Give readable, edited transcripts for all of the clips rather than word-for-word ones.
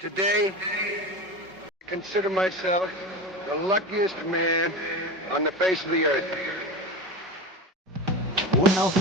Today, I consider myself the luckiest man on the face of the earth. Well,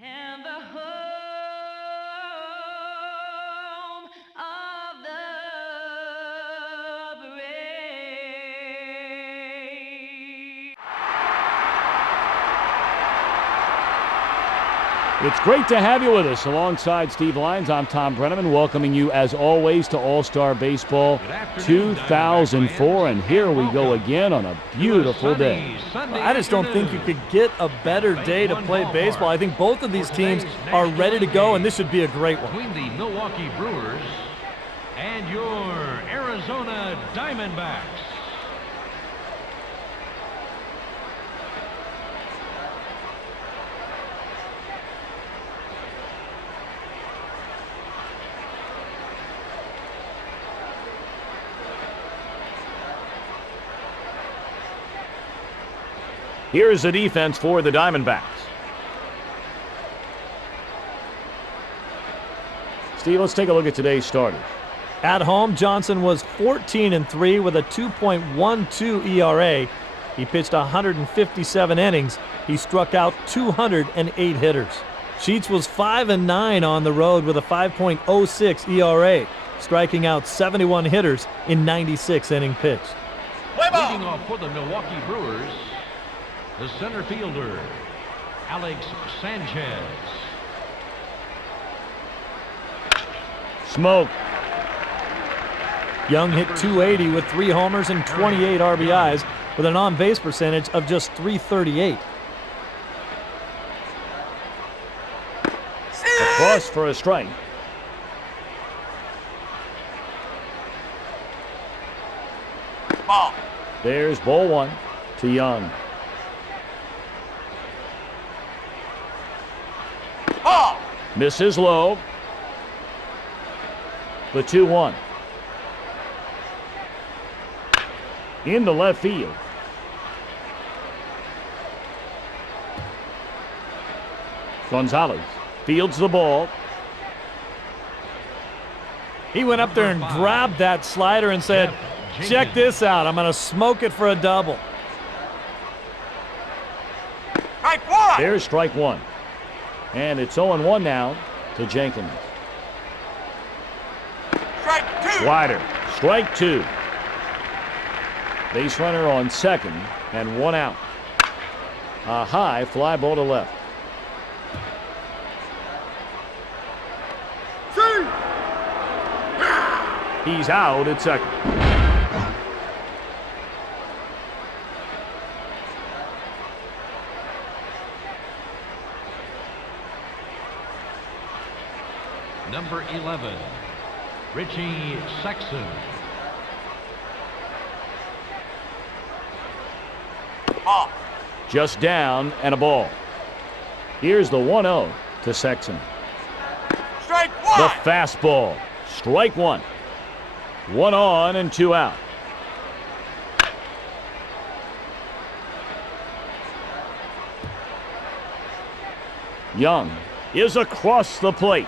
And the home of the brave. It's great to have you with us. Alongside Steve Lyons, I'm Tom Brenneman, welcoming you as always to All-Star Baseball 2004. And here we go again on a beautiful day. I just don't think you could get a better day to play baseball. I think both of these teams are ready to go, and this should be a great one. Between the Milwaukee Brewers and your Arizona Diamondbacks. Here's the defense for the Diamondbacks. Steve, let's take a look at today's starters. At home, Johnson was 14-3 with a 2.12 ERA. He pitched 157 innings. He struck out 208 hitters. Sheets was 5-9 on the road with a 5.06 ERA, striking out 71 hitters in 96 innings pitched. Leading off for the Milwaukee Brewers, the center fielder, Alex Sanchez. Smoke. Young hit .280 with 3 homers and 28 RBIs with an on-base percentage of just .338. Across for a strike. Ball. There's ball 1 to Young. Ball. Misses low. The 2-1. Into left field. Gonzalez fields the ball. He went up there and grabbed that slider and said, check this out, I'm going to smoke it for a double. Strike 1. There's strike 1. And it's 0-1 now to Jenkins. Strike 2. Slider. Strike 2. Base runner on second and 1 out. A high fly ball to left. He's out at second. Number 11, Richie Sexson. Ball. Just down and a ball. Here's the 1-0 to Sexton. Strike 1. The fastball. Strike 1. 1 on and 2 out. Young is across the plate.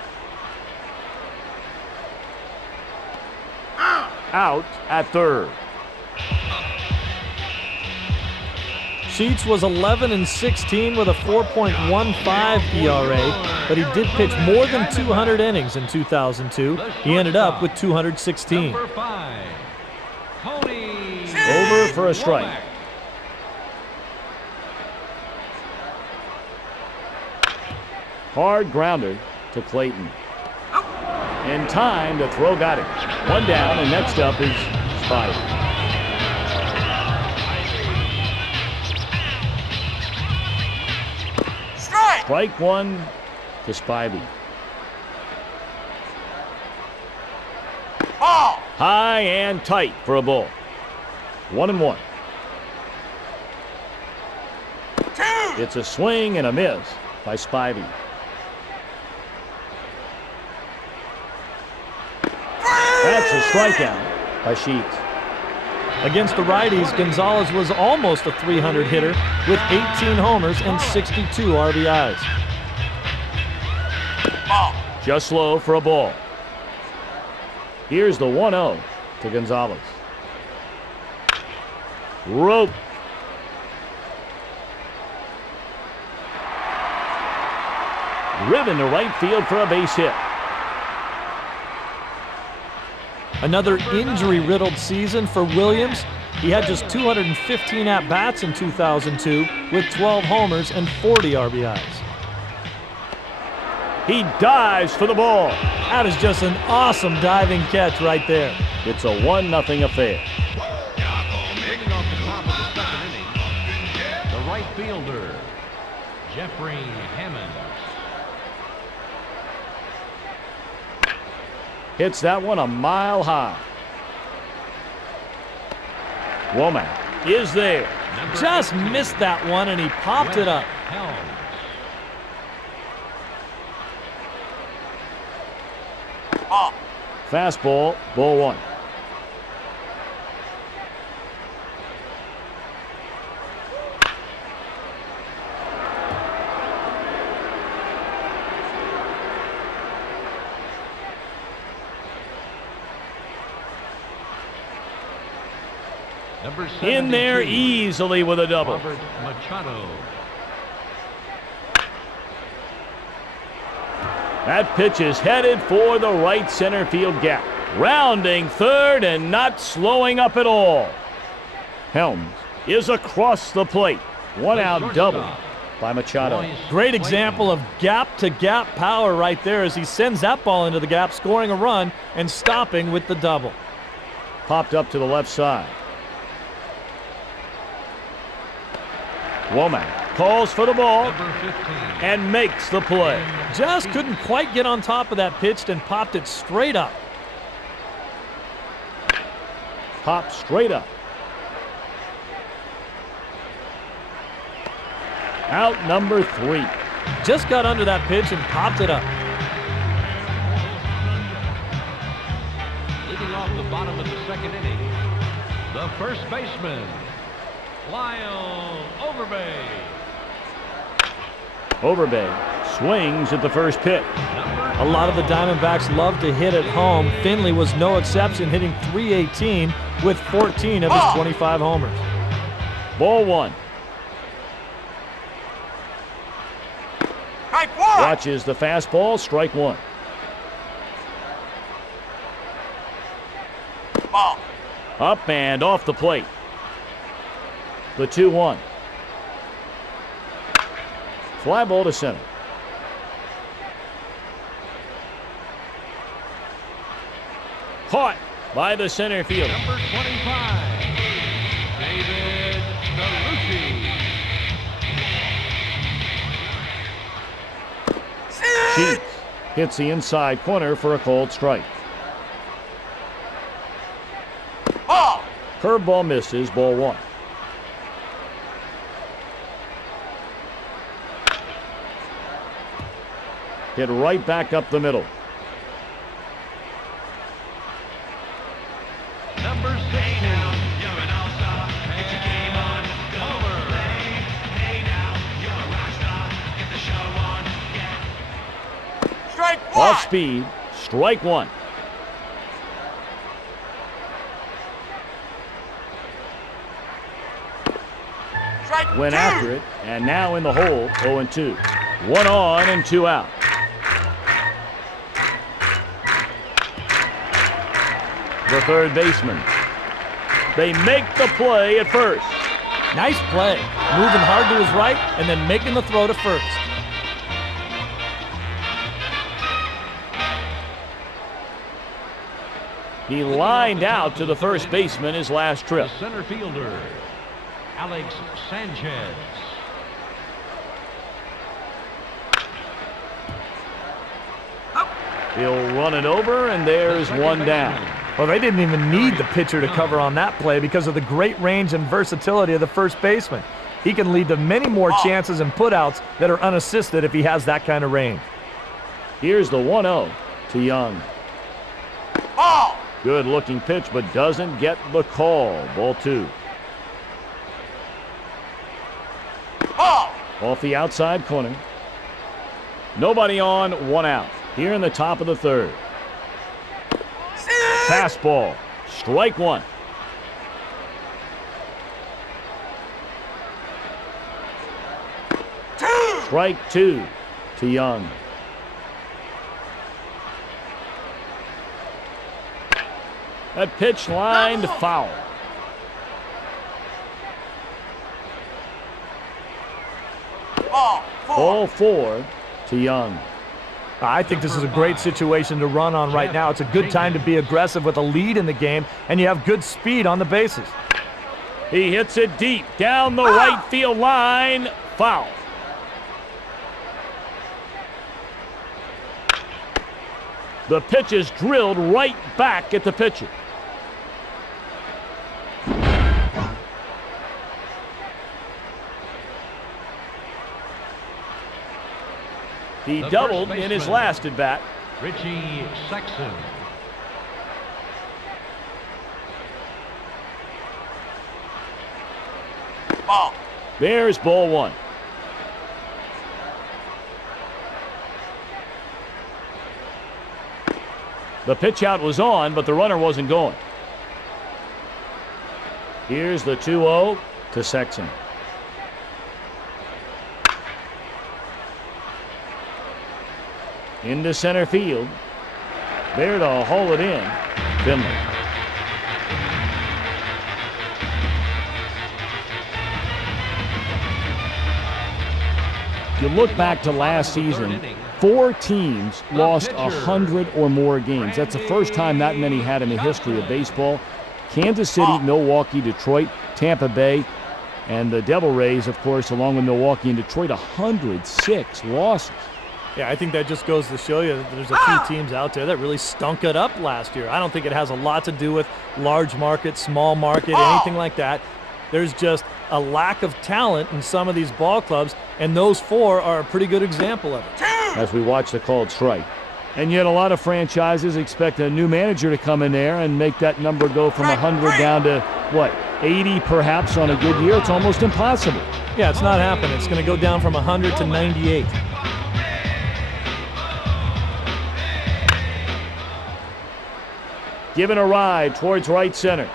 Out at third. Sheets was 11-16 with a 4.15 ERA, but he did pitch more than 200 innings in 2002. He ended up with 216. Number 5, Tony. Over for a strike. Womack. Hard grounder to Clayton. In time to throw got it. 1 down, and next up is Spivey. Strike 1 to Spivey. Ball. High and tight for a ball. 1-1. 2. It's a swing and a miss by Spivey. That's a strikeout by Sheets. Against the righties, Gonzalez was almost a 300 hitter with 18 homers and 62 RBIs. Ball. Just low for a ball. Here's the 1-0 to Gonzalez. Rope. Driven to right field for a base hit. Another injury-riddled season for Williams. He had just 215 at-bats in 2002 with 12 homers and 40 RBIs. He dives for the ball. That is just an awesome diving catch right there. It's a 1-0 affair. Bringing off the top of the second inning, the right fielder, Jeffrey Hammond. Hits that one a mile high. Womack is there. Just missed that one, and he popped it up. Helms. Ball. Fastball, ball 1. Number In there 72, easily with a double. Robert Machado. That pitch is headed for the right center field gap. Rounding third and not slowing up at all. Helms is across the plate. One out double by Machado. Great example of gap-to-gap power right there as he sends that ball into the gap, scoring a run and stopping with the double. Popped up to the left side. Womack calls for the ball Number 15, and makes the play. Just couldn't quite get on top of that pitch and popped it straight up. Pop straight up. Out number 3. Just got under that pitch and popped it up. leading off the bottom of the second inning, the first baseman, Lyle Overbay. Overbay swings at the first pitch. A lot of the Diamondbacks love to hit at home. Finley was no exception, hitting .318 with 14 of his 25 homers. Ball 1. Strike one. Watches the fastball, strike 1. Ball. Up and off the plate. The 2-1. Fly ball to center. Caught by the center fielder. Number 25, David Garucci. Sheets hits the inside corner for a called strike. Ball. Curveball misses, ball 1. Hit right back up the middle. Number 16, Strike one. Off speed, strike 1. Strike Went two. after it, and now in the hole, 0-2. 1 on and 2 out. The third baseman. They make the play at first. Nice play. Moving hard to his right and then making the throw to first. He lined out to the first baseman his last the trip. center fielder, Alex Sanchez. He'll run it over, and there's one down. Well, they didn't even need the pitcher to cover on that play because of the great range and versatility of the first baseman. He can lead to many more chances and putouts that are unassisted if he has that kind of range. Here's the 1-0 to Young. Ball. Good looking pitch, but doesn't get the call. Ball 2. Ball. Off the outside corner. Nobody on, 1 out. Here in the top of the third. Fastball. Strike 1. Strike 2 to Young. That pitch lined foul. Ball. Four. Ball 4 to Young. I think this is a great situation to run on right now. It's a good time to be aggressive with a lead in the game, and you have good speed on the bases. He hits it deep down the right field line. Foul. The pitch is drilled right back at the pitcher. He The doubled first in his baseman. last at bat. Richie Sexton. Ball. There's ball 1. The pitch out was on, but the runner wasn't going. Here's the 2-0 to Sexton. Into center field. There to haul it in. Finley. If you look back to last season, 4 teams lost 100 or more games. That's the first time that many had in the history of baseball. Kansas City, Milwaukee, Detroit, Tampa Bay, and the Devil Rays, of course, along with Milwaukee and Detroit, 106 losses. Yeah, I think that just goes to show you that there's a few teams out there that really stunk it up last year. I don't think it has a lot to do with large market, small market, anything like that. There's just a lack of talent in some of these ball clubs, and those 4 are a pretty good example of it. As we watch the called strike. And yet a lot of franchises expect a new manager to come in there and make that number go from 100 down to, what, 80 perhaps on a good year? It's almost impossible. Yeah, it's not happening. It's going to go down from 100 to 98. Given a ride towards right center.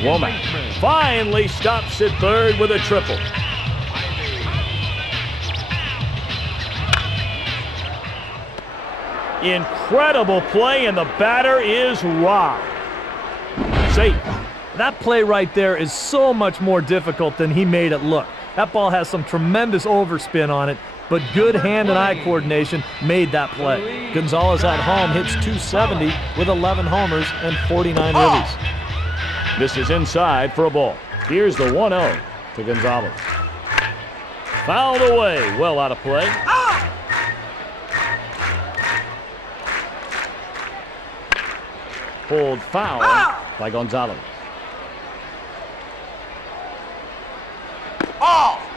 Womack finally stops at third with a triple. Incredible play, and the batter is robbed. Safe. That play right there is so much more difficult than he made it look. That ball has some tremendous overspin on it, but good hand and eye coordination made that play. Gonzalez at home hits 270 with 11 homers and 49 ribbies. This is inside for a ball. Here's the 1-0 to Gonzalez. Fouled away, well out of play. Pulled foul by Gonzalez.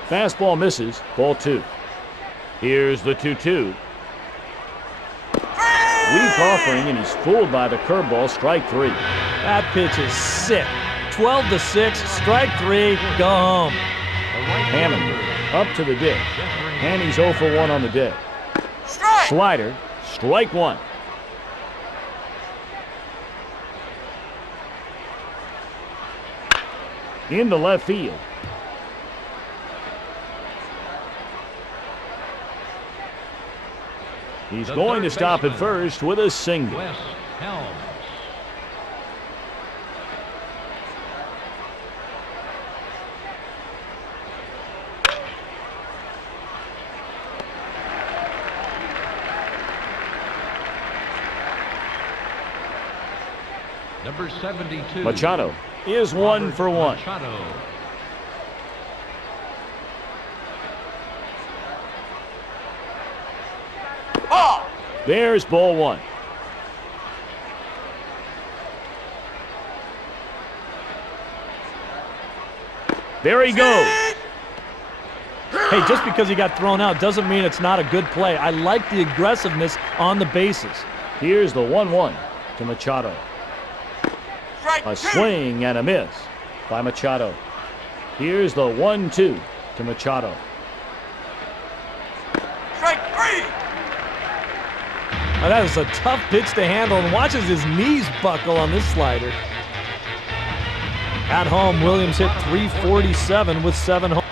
Fastball misses, ball 2. Here's the 2-2. Weak offering, and he's fooled by the curveball, strike 3. That pitch is sick. 12-6, strike 3, go home. Hammond up to the dish, and he's 0 for 1 on the day. Slider, strike 1. Into left field. He's going to stop at first with a single. Wes Helms. Number 72. Machado is 1 for 1. Machado. There's ball 1. There he goes. Hey, just because he got thrown out doesn't mean it's not a good play. I like the aggressiveness on the bases. Here's the 1-1 to Machado. A swing and a miss by Machado. Here's the 1-2 to Machado. Now that is a tough pitch to handle, and watches his knees buckle on this slider. At home, Williams hit 347 with 7 home.